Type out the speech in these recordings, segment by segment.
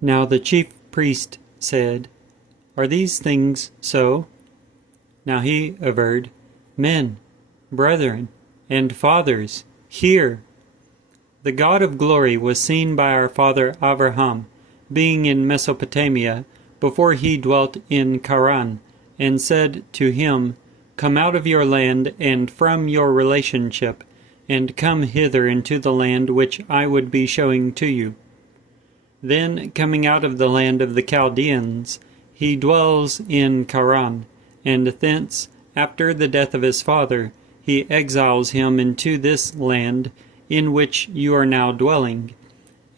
Now the chief priest said, Are these things so? Now he averred, Men, brethren, and fathers, hear! The God of glory was seen by our father Abraham, being in Mesopotamia, before he dwelt in Charan, and said to him, Come out of your land and from your relationship, and come hither into the land which I would be showing to you. Then, coming out of the land of the Chaldeans, he dwells in Charan, and thence, after the death of his father, he exiles him into this land in which you are now dwelling,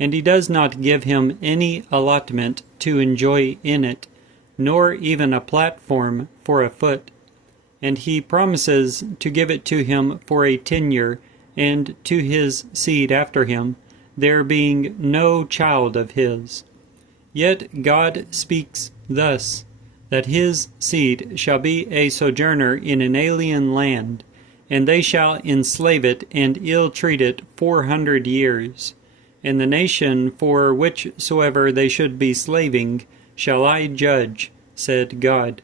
and he does not give him any allotment to enjoy in it, nor even a platform for a foot, and he promises to give it to him for a tenure and to his seed after him, there being no child of his. Yet God speaks thus, that his seed shall be a sojourner in an alien land, and they shall enslave it and ill-treat it 400 years. And the nation for whichsoever they should be slaving shall I judge, said God.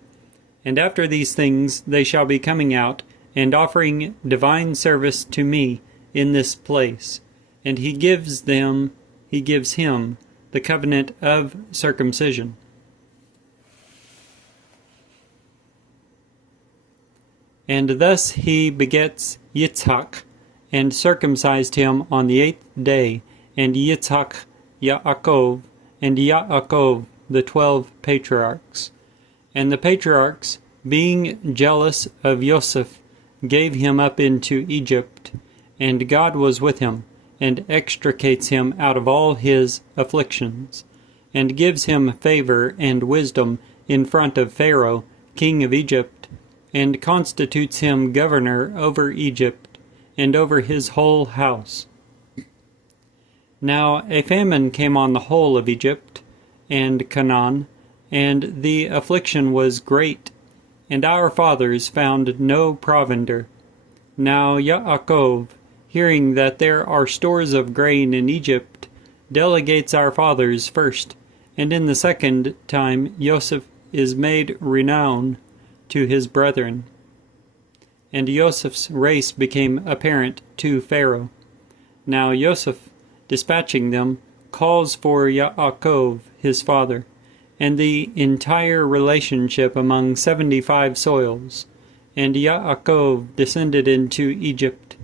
And after these things they shall be coming out, and offering divine service to me in this place. And he gives him the covenant of circumcision. And thus he begets Yitzhak, and circumcised him on the 8th day, and Yitzhak Yaakov, and Yaakov the 12 patriarchs. And the patriarchs, being jealous of Joseph, gave him up into Egypt, and God was with him, and extricates him out of all his afflictions, and gives him favor and wisdom in front of Pharaoh, king of Egypt, and constitutes him governor over Egypt, and over his whole house. Now a famine came on the whole of Egypt, and Canaan, and the affliction was great, and our fathers found no provender. Now Yaakov, hearing that there are stores of grain in Egypt, delegates our fathers first, and in the second time Joseph is made renown to his brethren. And Joseph's race became apparent to Pharaoh. Now Joseph, dispatching them, calls for Yaakov his father, and the entire relationship among 75 soils. And Yaakov descended into Egypt,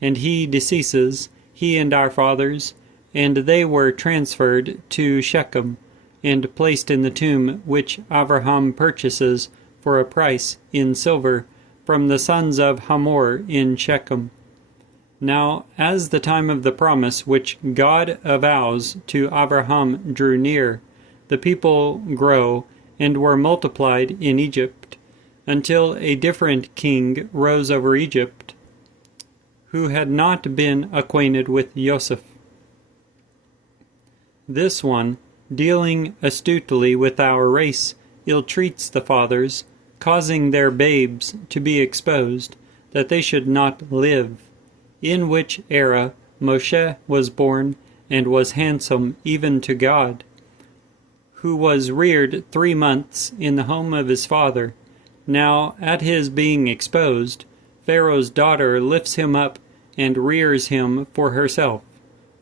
and he deceases, he and our fathers, and they were transferred to Shechem, and placed in the tomb which Abraham purchases for a price in silver from the sons of Hamor in Shechem. Now, as the time of the promise which God avows to Abraham drew near, the people grow and were multiplied in Egypt, until a different king rose over Egypt, who had not been acquainted with Joseph. This one, dealing astutely with our race, ill-treats the fathers, causing their babes to be exposed, that they should not live. In which era Moshe was born, and was handsome even to God, who was reared 3 months in the home of his father. Now, at his being exposed, Pharaoh's daughter lifts him up, and rears him for herself,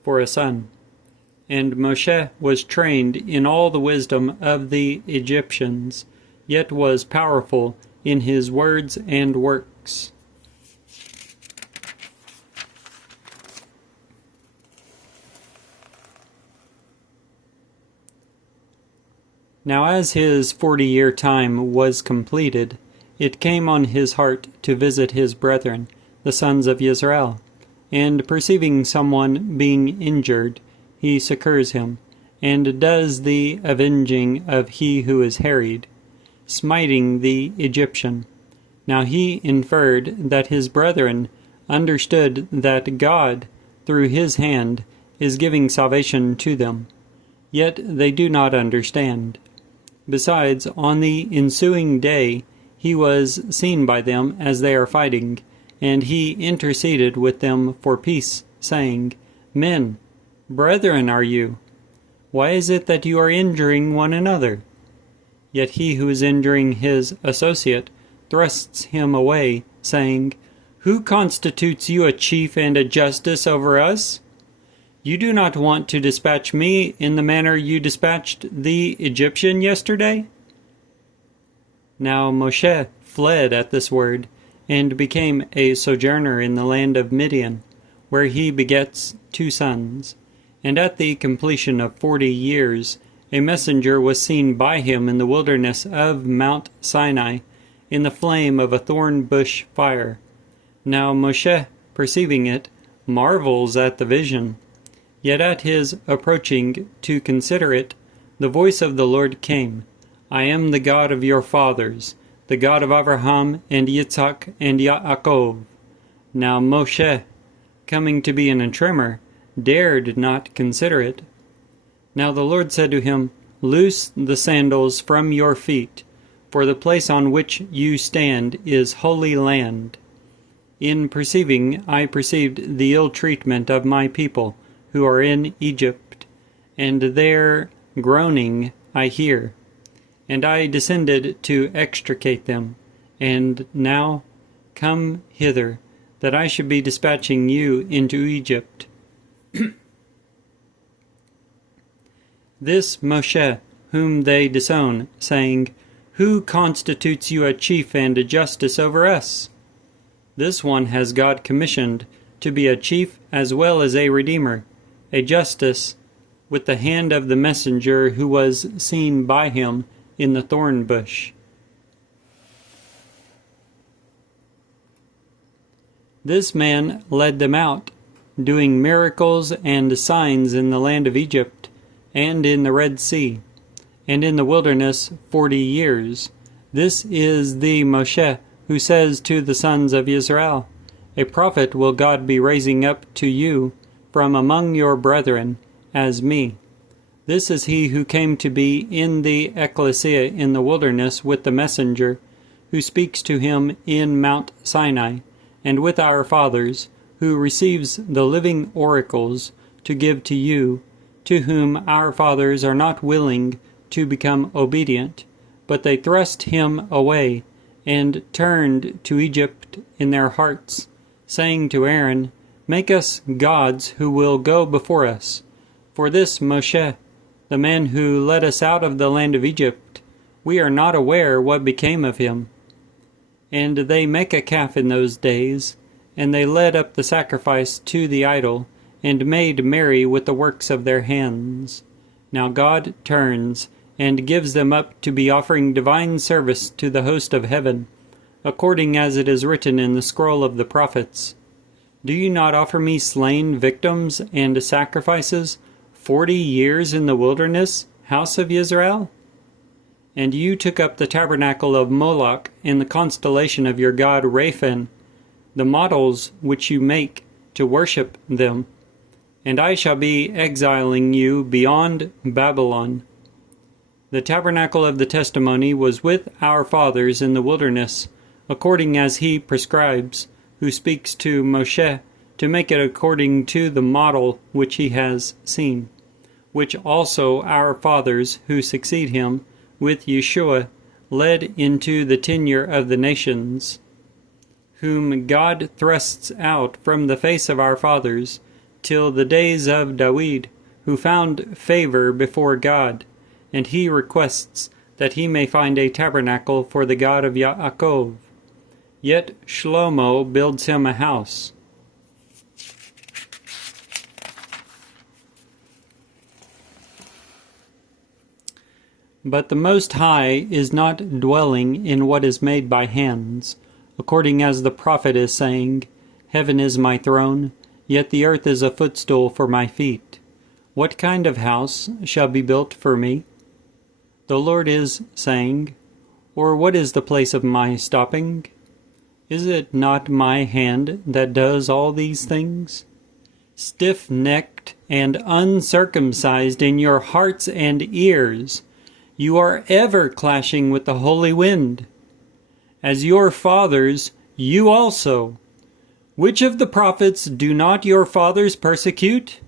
for a son. And Moshe was trained in all the wisdom of the Egyptians, yet was powerful in his words and works. Now as his 40-year time was completed, it came on his heart to visit his brethren, the sons of Israel, and perceiving someone being injured, he succors him, and does the avenging of he who is harried, smiting the Egyptian. Now he inferred that his brethren understood that God, through his hand, is giving salvation to them. Yet they do not understand. Besides, on the ensuing day, he was seen by them as they are fighting, and he interceded with them for peace, saying, Men, brethren are you? Why is it that you are injuring one another? Yet he who is injuring his associate thrusts him away, saying, Who constitutes you a chief and a justice over us? You do not want to dispatch me in the manner you dispatched the Egyptian yesterday? Now Moshe fled at this word, and became a sojourner in the land of Midian, where he begets 2 sons. And at the completion of 40 years, a messenger was seen by him in the wilderness of Mount Sinai, in the flame of a thorn bush fire. Now Moshe, perceiving it, marvels at the vision. Yet at his approaching to consider it, the voice of the Lord came, I am the God of your fathers, the God of Abraham and Yitzhak and Yaakov. Now Moshe, coming to be in a tremor, dared not consider it. Now the Lord said to him, Loose the sandals from your feet, for the place on which you stand is holy land. In perceiving, I perceived the ill treatment of my people, who are in Egypt, and their groaning I hear. And I descended to extricate them. And now come hither, that I should be dispatching you into Egypt. This Moshe, whom they disown, saying, Who constitutes you a chief and a justice over us? This one has God commissioned to be a chief as well as a redeemer, a justice, with the hand of the messenger who was seen by him in the thorn bush. This man led them out, doing miracles and signs in the land of Egypt, and in the Red Sea, and in the wilderness 40 years. This is the Moshe who says to the sons of Israel, A prophet will God be raising up to you from among your brethren, as me. This is he who came to be in the ecclesia in the wilderness with the messenger, who speaks to him in Mount Sinai, and with our fathers, who receives the living oracles to give to you, to whom our fathers are not willing to become obedient, but they thrust him away, and turned to Egypt in their hearts, saying to Aaron, Make us gods who will go before us. For this Moshe, the man who led us out of the land of Egypt, we are not aware what became of him. And they make a calf in those days, and they led up the sacrifice to the idol, and made merry with the works of their hands. Now God turns, and gives them up to be offering divine service to the host of heaven, according as it is written in the scroll of the prophets. Do you not offer me slain victims and sacrifices 40 years in the wilderness, house of Israel? And you took up the tabernacle of Moloch and the constellation of your god Raphan, the models which you make to worship them. And I shall be exiling you beyond Babylon. The tabernacle of the testimony was with our fathers in the wilderness, according as he prescribes, who speaks to Moshe to make it according to the model which he has seen, which also our fathers who succeed him, with Yeshua, led into the tenure of the nations, whom God thrusts out from the face of our fathers, till the days of David, who found favor before God, and he requests that he may find a tabernacle for the God of Yaakov. Yet Shlomo builds him a house. But the Most High is not dwelling in what is made by hands, according as the prophet is saying, Heaven is my throne, yet the earth is a footstool for my feet. What kind of house shall be built for me? The Lord is saying, Or what is the place of my stopping? Is it not my hand that does all these things? Stiff-necked and uncircumcised in your hearts and ears, you are ever clashing with the holy wind. As your fathers, you also. Which of the prophets do not your fathers persecute?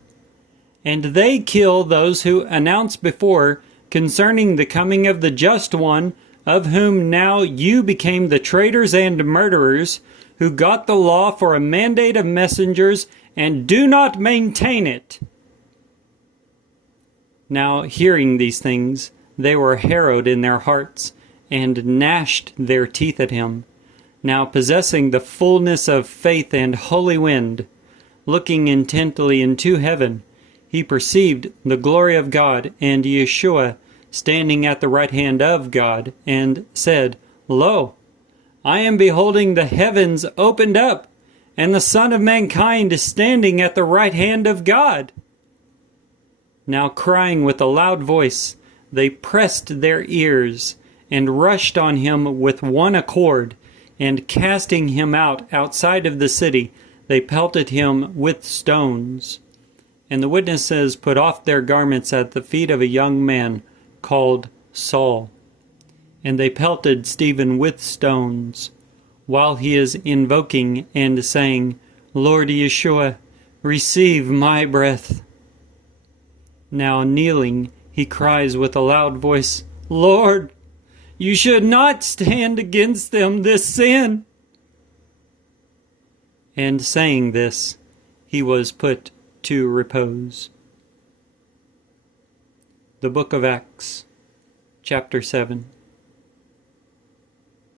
And they kill those who announced before concerning the coming of the Just One, of whom now you became the traitors and murderers, who got the law for a mandate of messengers and do not maintain it. Now, hearing these things, they were harrowed in their hearts, and gnashed their teeth at him. Now, possessing the fullness of faith and holy wind, looking intently into heaven, he perceived the glory of God and Yeshua standing at the right hand of God, and said, Lo, I am beholding the heavens opened up, and the Son of Mankind is standing at the right hand of God. Now crying with a loud voice, they pressed their ears, and rushed on him with one accord, and casting him outside of the city, they pelted him with stones. And the witnesses put off their garments at the feet of a young man called Saul. And they pelted Stephen with stones, while he is invoking and saying, Lord Yeshua, receive my breath. Now kneeling, he cries with a loud voice, Lord, you should not stand against them this sin. And saying this, he was put to repose. The Book of Acts, chapter 7.